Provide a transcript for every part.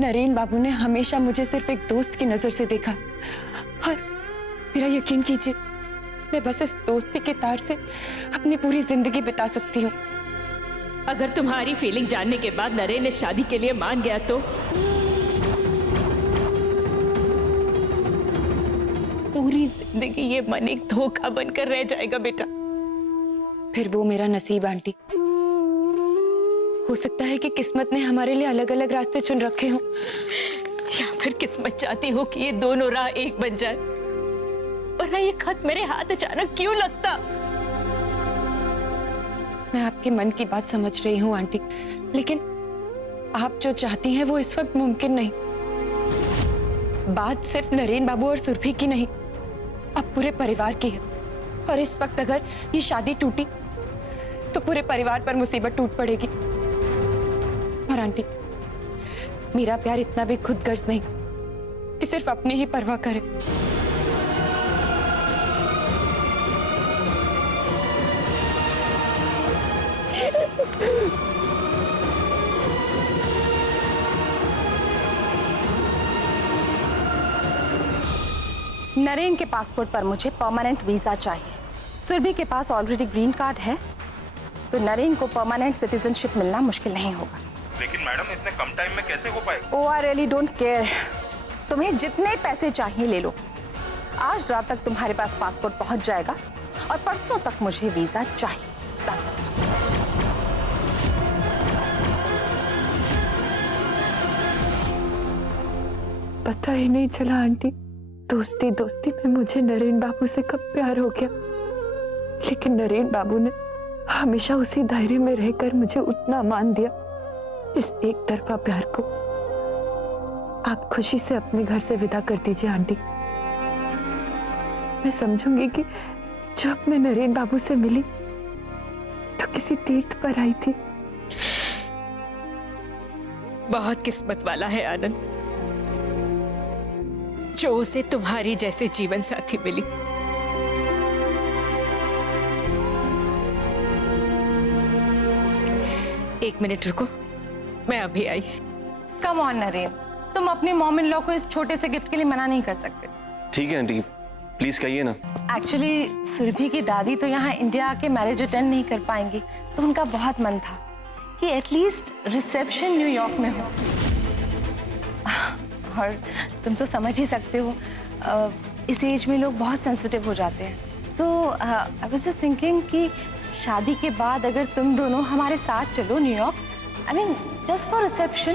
नरेन बाबू ने हमेशा मुझे सिर्फ एक दोस्त की नजर से देखा और मेरा यकीन कीजिए, मैं बस इस दोस्ती के तार से अपनी पूरी जिंदगी बिता सकती हूँ। अगर तुम्हारी फीलिंग जानने के बाद नरेन ने शादी के लिए मान गया तो पूरी जिंदगी ये मन एक धोखा बनकर रह जाएगा बेटा। फिर वो मेरा नसीब आंटी। हो सकता है कि किस्मत ने हमारे लिए अलग अलग रास्ते चुन रखे हों, या फिर किस्मत चाहती हो कि ये दोनों राह एक बन जाए। वरना ये खत मेरे हाथ अचानक क्यों लगता? मैं आपके मन की बात समझ रही हूँ आंटी, लेकिन आप जो चाहती हैं वो इस वक्त मुमकिन नहीं। बात सिर्फ नरेन बाबू और सुरभि की नहीं, अब पूरे परिवार की है। और इस वक्त अगर ये शादी टूटी तो पूरे परिवार पर मुसीबत टूट पड़ेगी। और आंटी, मेरा प्यार इतना भी खुदगर्ज नहीं कि सिर्फ अपनी ही परवाह करे। नरेन के पासपोर्ट पर मुझे परमानेंट वीजा चाहिए। सुरभि के पास ऑलरेडी ग्रीन कार्ड है, तो नरेन को परमानेंट सिटीजनशिप मिलना मुश्किल नहीं होगा। लेकिन मैडम इतने कम टाइम में कैसे हो पाएगा? Oh, I really don't care। तुम्हें जितने पैसे चाहिए ले लो। आज रात तक तुम्हारे पास पासपोर्ट पहुंच जाएगा और परसों तक मुझे वीजा चाहिए। That's it। पता ही नहीं चला आंटी, दोस्ती दोस्ती में मुझे नरेन बाबू से कब प्यार हो गया। लेकिन नरेन बाबू ने हमेशा उसी दायरे में रहकर मुझे उतना मान दिया। इस एक तरफा प्यार को आप खुशी से अपने घर से विदा कर दीजिए आंटी। मैं समझूंगी कि जब मैं नरेन बाबू से मिली तो किसी तीर्थ पर आई थी। बहुत किस्मत वाला है आनंद, जो उसे तुम्हारी जैसे जीवन साथी मिली। एक मिनट रुको, मैं अभी आई। कम ऑन नरेन, तुम अपने मॉम इन लॉ को इस छोटे से गिफ्ट के लिए मना नहीं कर सकते। ठीक है आंटी, प्लीज कहिए ना। एक्चुअली सुरभि की दादी तो यहाँ इंडिया आके मैरिज अटेंड नहीं कर पाएंगी, तो उनका बहुत मन था कि एटलीस्ट रिसेप्शन न्यूयॉर्क में हो। और तुम तो समझ ही सकते हो, इस एज में लोग बहुत सेंसिटिव हो जाते हैं। तो आई वाज जस्ट थिंकिंग कि शादी के बाद अगर तुम दोनों हमारे साथ चलो New York, I mean just for reception.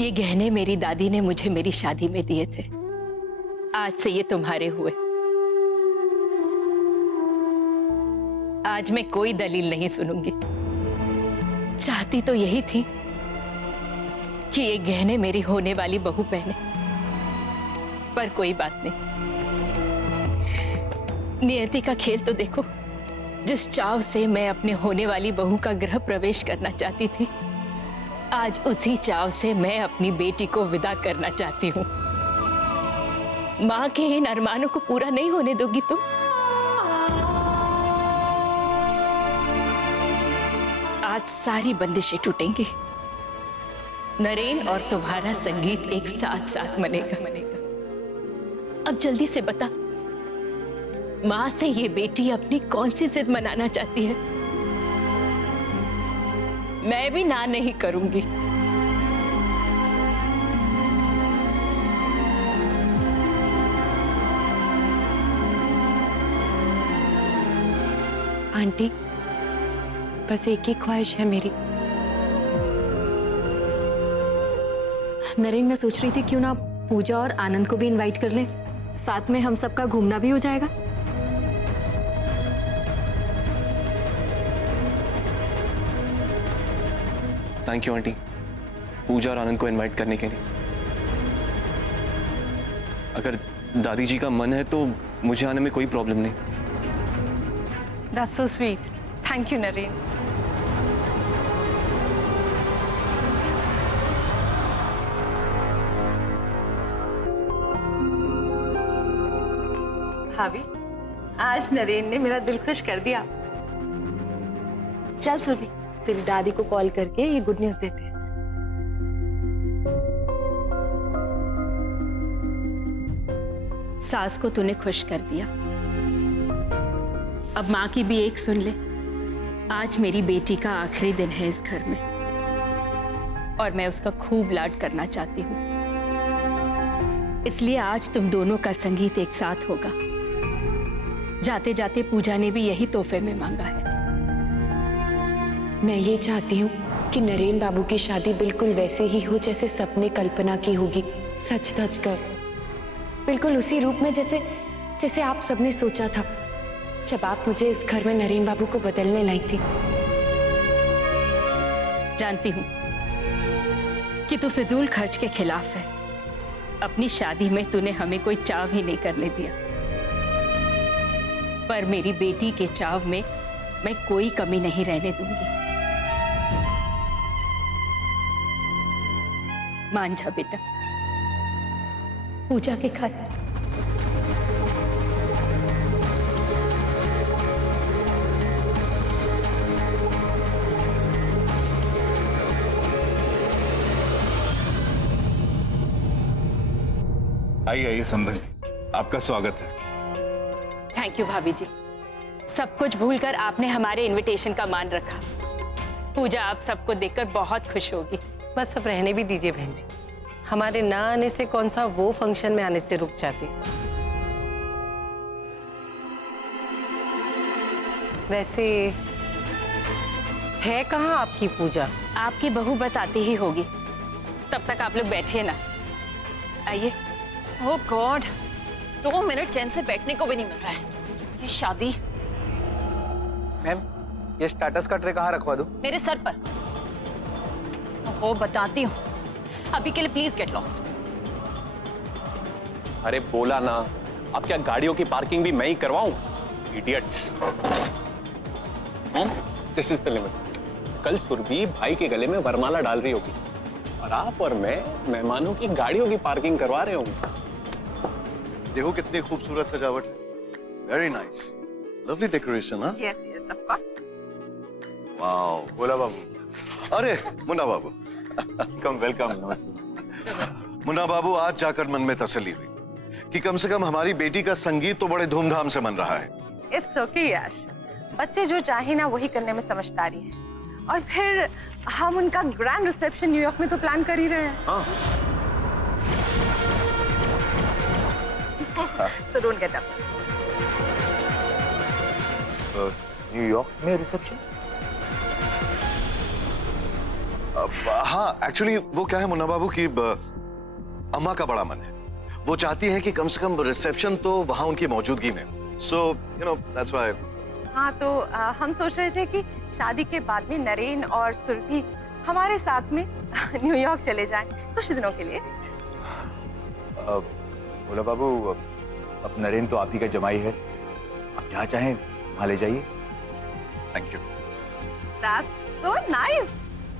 ये गहने मेरी दादी ने मुझे मेरी शादी में दिए थे। आज से ये तुम्हारे हुए। आज मैं कोई दलील नहीं सुनूंगी। चाहती तो यही थी कि ये गहने मेरी होने वाली बहू पहने, पर कोई बात नहीं। नियति का खेल तो देखो। जिस चाव से मैं अपने होने वाली बहू का गृह प्रवेश करना चाहती थी, आज उसी चाव से मैं अपनी बेटी को विदा करना चाहती हूँ। माँ के इन अरमानों को पूरा नहीं होने दोगी तुम? आज सारी बंदिशें टूटेंगी। नरेन और तुम्हारा संगीत एक साथ साथ मनेगा। अब जल्दी से बता, माँ से ये बेटी अपनी कौन सी जिद मनाना चाहती है? मैं भी ना नहीं करूंगी। आंटी, बस एक ही ख्वाहिश है मेरी। नरेन, मैं सोच रही थी क्यों ना पूजा और आनंद को भी इनवाइट कर लें, साथ में हम सबका घूमना भी हो जाएगा। थैंक यू आंटी, पूजा और आनंद को इनवाइट करने के लिए। अगर दादी जी का मन है तो मुझे आने में कोई प्रॉब्लम नहीं। That's so sweet. Thank you, Naren. भाभी, आज नरेन ने मेरा दिल खुश कर दिया। चल सुरभि, तेरी दादी को कॉल करके ये गुड न्यूज देते हैं। सास को तूने खुश कर दिया, अब माँ की भी एक सुन ले। आज मेरी बेटी का आखिरी दिन है इस घर में और मैं उसका खूब लाड करना चाहती हूँ, इसलिए आज तुम दोनों का संगीत एक साथ होगा। जाते जाते पूजा ने भी यही तोहफे में मांगा है। मैं ये चाहती हूँ कि नरेन बाबू की शादी बिल्कुल वैसे ही हो जैसे सपने कल्पना की होगी, सच धज कर, बिल्कुल उसी रूप में जैसे जैसे आप सबने सोचा था जब आप मुझे इस घर में नरेन बाबू को बदलने लाई थी। जानती हूँ कि तू फिजूल खर्च के खिलाफ है। अपनी शादी में तूने हमें कोई चाव ही नहीं करने दिया, पर मेरी बेटी के चाव में मैं कोई कमी नहीं रहने दूंगी। मान जा बेटा, पूजा के खातिर। आइए संभल, आपका स्वागत है। थैंक यू भाभी जी, सब कुछ भूलकर आपने हमारे इनविटेशन का मान रखा। पूजा आप सबको देखकर बहुत खुश होगी। बस अब रहने भी दीजिए बहन जी, हमारे ना आने से कौन सा वो फंक्शन में आने से रुक जाती। वैसे है कहाँ आपकी पूजा? आपकी बहू बस आती ही होगी, तब तक आप लोग बैठिए ना। आइए। ओह गॉड, 2 मिनट चैन से बैठने को भी नहीं मिल रहा है। ये शादी। मैम, ये स्टार्टर्स का ट्रे कहाँ रखवा दूं? मेरे सर पर। वो बताती हूँ, अभी के लिए प्लीज गेट लॉस्ट। अरे बोला ना, अब क्या गाड़ियों की पार्किंग भी मैं ही करवाऊं? Idiots. This is the limit. कल सुरभि भाई के गले में वरमाला डाल रही होगी और आप और मैं मेहमानों की गाड़ियों की पार्किंग करवा रहे होंगे। देखो कितनी खूबसूरत सजावट है। Very nice, lovely decoration. हाँ, yes yes of course. Wow. बोला बाबू। अरे मुन्ना बाबू। वेलकम। नमस्ते। मुन्ना बाबू, आज जाकर मन में तसल्ली हुई कि कम से कम हमारी बेटी का संगीत तो बड़े धूमधाम से मन रहा है। इट्स ओके यश, बच्चे जो चाहे ना वही करने में समझदारी है। और फिर हम उनका ग्रैंड रिसेप्शन न्यूयॉर्क में तो प्लान कर ही रहे हैं। हाँ। So don't get up. New York में रिसेप्शन? हाँ, एक्चुअली वो क्या है मुन्ना बाबू की अम्मा का बड़ा मन है। वो चाहती है कि कम से कम रिसेप्शन तो वहाँ उनकी मौजूदगी में। So you know that's why। हाँ, तो हम सोच रहे थे कि शादी के बाद में नरेन और सुरभि हमारे साथ में न्यूयॉर्क चले जाएं कुछ दिनों के लिए। बोला बाबू, अब नरेन तो आप ही का जमाई है, आप जहाँ चाहें वहाँ ले जाइए। Thank you. That's so nice।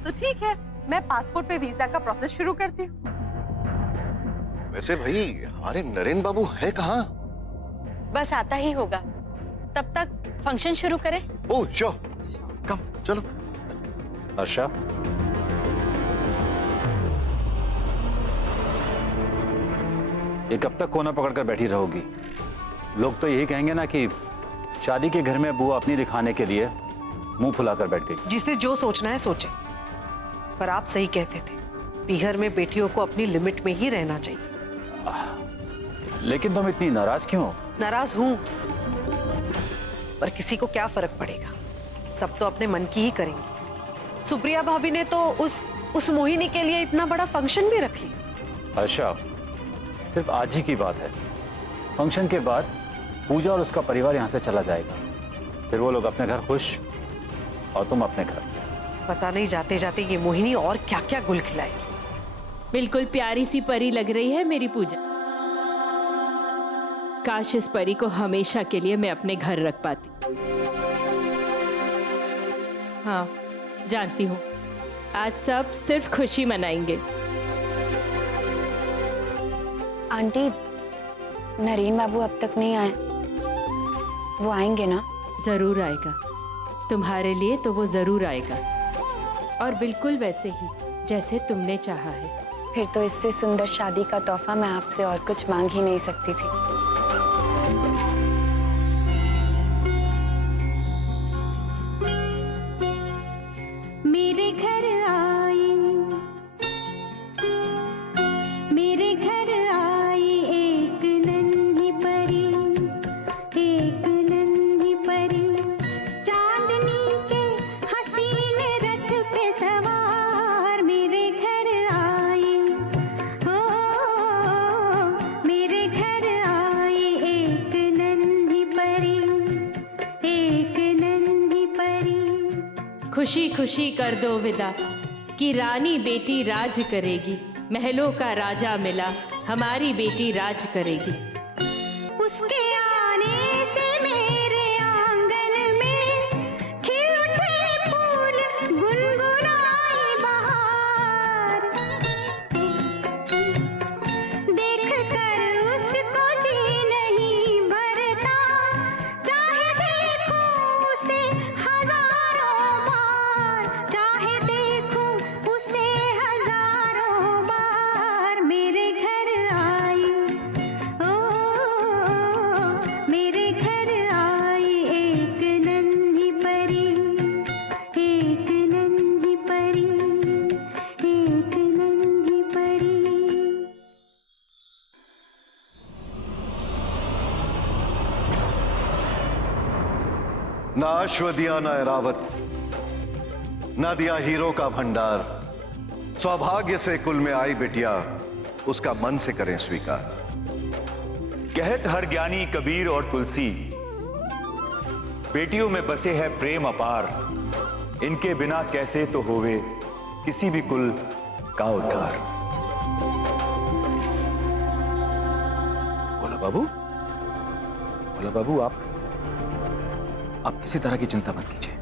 तो ठीक है, मैं पासपोर्ट पे वीजा का प्रोसेस शुरू करती हूँ। वैसे भाई हमारे नरेन बाबू है कहाँ? बस आता ही होगा, तब तक फंक्शन शुरू करें। ओह श्योर, कम चलो। हर्षा, ये कब तक कोना पकड़कर बैठी रहोगी? लोग तो यही कहेंगे ना कि शादी के घर में बुआ अपनी दिखाने के लिए मुंह फुलाकर बैठ गई। जिसे जो सोचना है सोचे, पर आप सही कहते थे, पीहर में बेटियों को अपनी लिमिट में ही रहना चाहिए। लेकिन तुम इतनी नाराज क्यों हो? नाराज हूं, पर किसी को क्या फर्क पड़ेगा, सब तो अपने मन की ही करेंगे। सुप्रिया भाभी ने तो उस मोहिनी के लिए इतना बड़ा फंक्शन भी रख लिया। हर्षा, सिर्फ आज ही की बात है। फंक्शन के बाद पूजा और उसका परिवार यहाँ से चला जाएगा, फिर वो लोग अपने घर खुश और तुम अपने घर। पता नहीं जाते जाते ये मोहिनी और क्या क्या गुल खिलाएगी। बिल्कुल प्यारी सी परी लग रही है मेरी पूजा। काश इस परी को हमेशा के लिए मैं अपने घर रख पाती। हाँ, जानती हूँ आज सब सिर्फ खुशी मनाएंगे। आंटी, नरेन बाबू अब तक नहीं आए। वो आएंगे ना? जरूर आएगा। तुम्हारे लिए तो वो जरूर आएगा, और बिल्कुल वैसे ही जैसे तुमने चाहा है। फिर तो इससे सुंदर शादी का तोहफा मैं आपसे और कुछ मांग ही नहीं सकती थी। मेरे घर आई, मेरे घर आई एक नन्ही परी, एक नन्ही परी, चांदनी के हसीन रथ पे सवार। मेरे घर आई, हो मेरे घर आई एक नन्ही परी, एक नन्ही परी। खुशी खुशी कर दो विदा कि रानी बेटी राज करेगी। महलों का राजा मिला, हमारी बेटी राज करेगी। उसके आने से मेरे आंगन में खिल उठे फूल, गुनगुनाई बहार। देख कर उसको जी नहीं भरता, चाहे देखूं उसे हजारों बार, चाहे देखूं उसे हजारों बार। मेरे घर आई, ओ मेरे घर आई एक नन्ही परी, एक नन्ही परी, एक नन्ही परी। ना अश्व दिया ना ऐरावत, ना दिया हीरो का भंडार। सौभाग्य से कुल में आई बिटिया, उसका मन से करें स्वीकार। कहत हर ज्ञानी कबीर और तुलसी, बेटियों में बसे है प्रेम अपार। इनके बिना कैसे तो होवे किसी भी कुल का उद्धार। भोला बाबू, भोला बाबू, आप किसी तरह की चिंता मत कीजिए।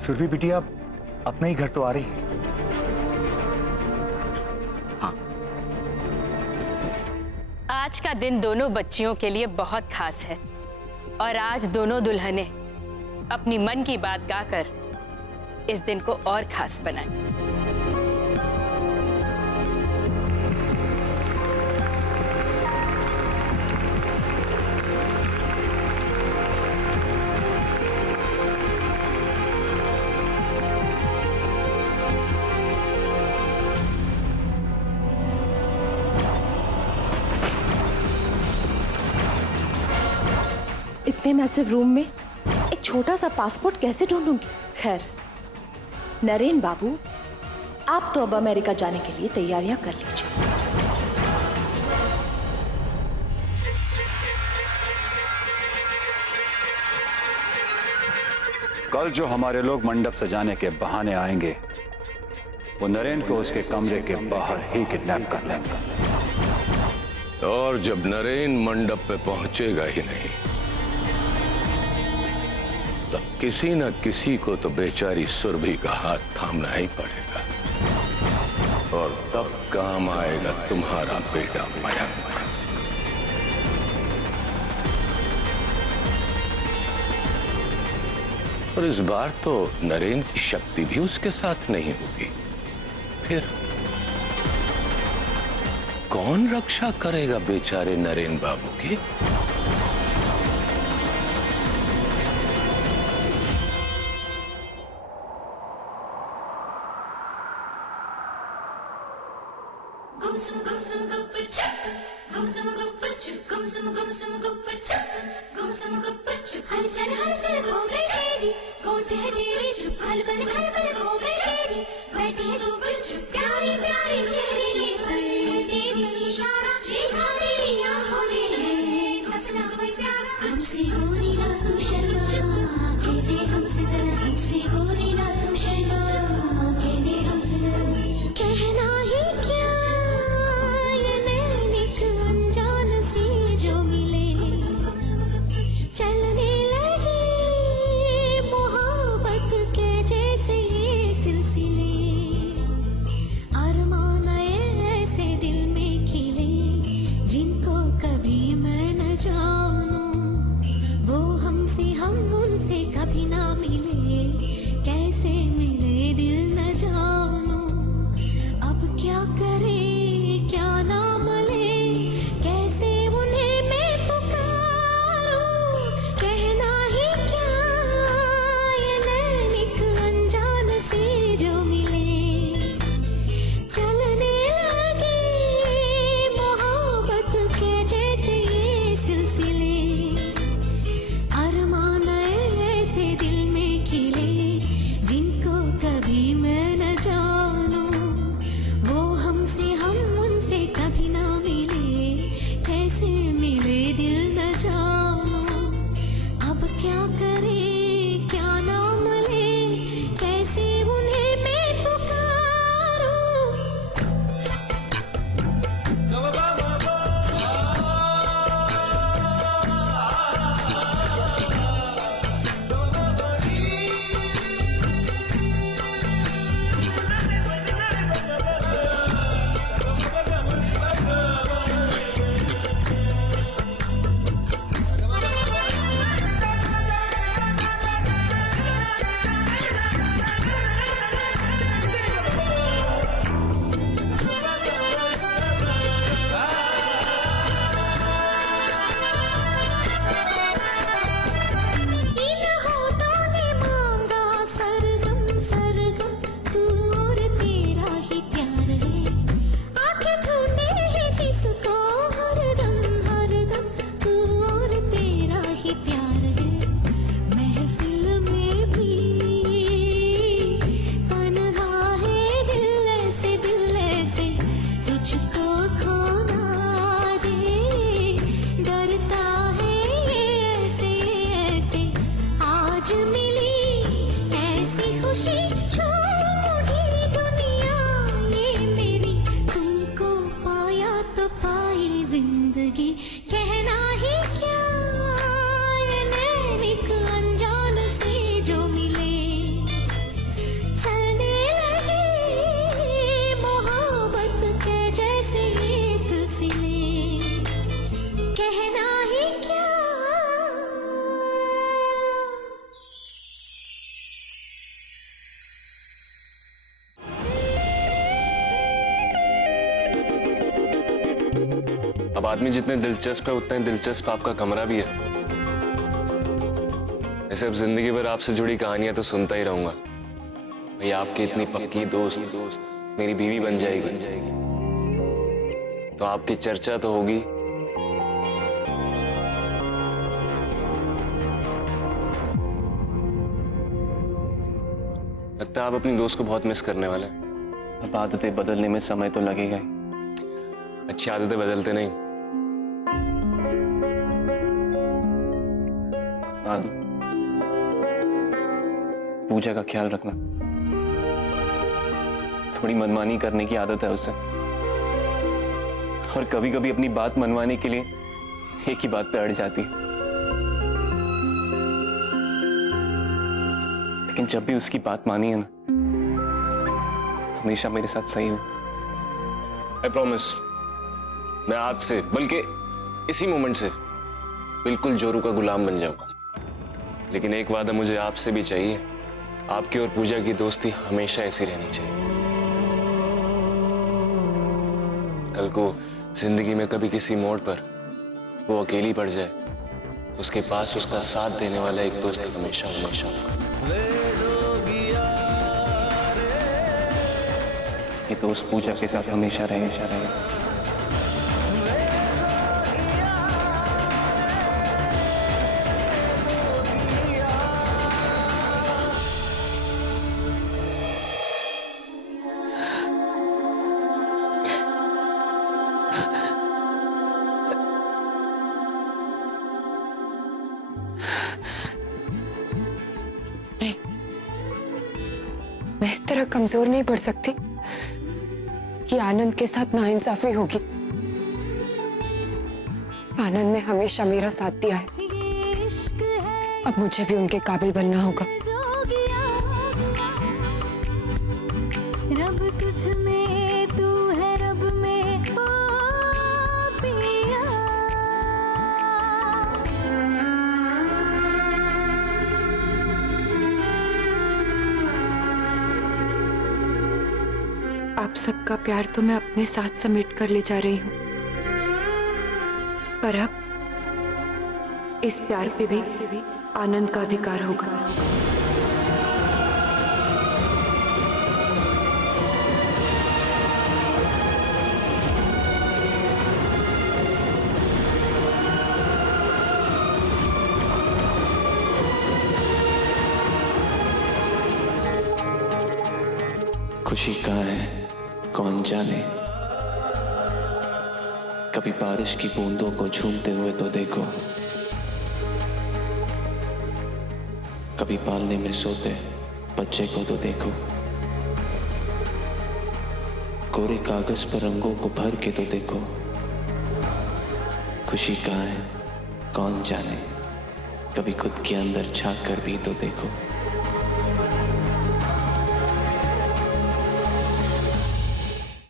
सुरभि बिटिया अपना ही घर तो आ रही है। हाँ, आज का दिन दोनों बच्चियों के लिए बहुत खास है, और आज दोनों दुल्हनें अपनी मन की बात गाकर इस दिन को और खास बनाएं। इतने मैसिव रूम में एक छोटा सा पासपोर्ट कैसे ढूंढूंगी? खैर, नरेन बाबू, आप तो अब अमेरिका जाने के लिए तैयारियां कर लीजिए। कल जो हमारे लोग मंडप सजाने के बहाने आएंगे, वो नरेन को उसके कमरे के बाहर ही किडनैप कर लेंगे। और जब नरेन मंडप पे पहुंचेगा ही नहीं, तब किसी न किसी को तो बेचारी सुरभि का हाथ थामना ही पड़ेगा, और तब काम आएगा तुम्हारा बेटा मयंक। और इस बार तो नरेन की शक्ति भी उसके साथ नहीं होगी। फिर कौन रक्षा करेगा बेचारे नरेन बाबू की? कहना ही क्या, ये नैनिक अनजान सी जो मिले, चलने लगे मोहब्बत के जैसे ये सिलसिले। अरमान ऐसे दिल में खिले, जिनको कभी मैं न जानूं, वो जिंदगी कहना ही क्या, ये नैनिक अनजान से जो मिले, चलने लगे मोहब्बत के जैसे ये सिलसिले, कहना ही क्या। अब आदमी जितने दिलचस्प है उतने दिलचस्प आपका कमरा भी है। ऐसे अब जिंदगी भर आपसे जुड़ी कहानियां तो सुनता ही रहूंगा। भाई आपकी इतनी पक्की दोस्त मेरी बीवी बन जाएगी तो आपकी चर्चा तो होगी। लगता है आप अपनी दोस्त को बहुत मिस करने वाले हैं। अब आदतें बदलने में समय तो लगेगा ही। अच्छी आदतें बदलते नहीं। पूजा का ख्याल रखना। थोड़ी मनमानी करने की आदत है उसे, और कभी कभी अपनी बात मनवाने के लिए एक ही बात पे अड़ जाती है। लेकिन जब भी उसकी बात मानी है ना, हमेशा मेरे साथ सही हो। आई प्रॉमिस, मैं आज से बल्कि इसी मोमेंट से बिल्कुल जोरू का गुलाम बन जाऊंगा। लेकिन एक वादा मुझे आपसे भी चाहिए, आपकी और पूजा की दोस्ती हमेशा ऐसी रहनी चाहिए। कल को जिंदगी में कभी किसी मोड़ पर वो अकेली पड़ जाए तो उसके पास उसका साथ देने वाला एक दोस्त हमेशा हमेशा होगा। ये दोस्त पूजा के साथ हमेशा रहेगा। मैं इस तरह कमजोर नहीं पड़ सकती कि आनंद के साथ नाइंसाफी होगी। आनंद ने हमेशा मेरा साथ दिया है, अब मुझे भी उनके काबिल बनना होगा। रब तुझ में तू है रब में ओ पिया। आप सबका प्यार तो मैं अपने साथ समेट कर ले जा रही हूँ, पर अब इस प्यार पे भी आनंद का अधिकार होगा। खुशी कहाँ है कौन जाने। कभी बारिश की बूंदों को झूमते हुए तो देखो, कभी पालने में सोते बच्चे को तो देखो, कोरे कागज पर रंगों को भर के तो देखो। खुशी कहाँ है कौन जाने, कभी खुद के अंदर झांक कर भी तो देखो।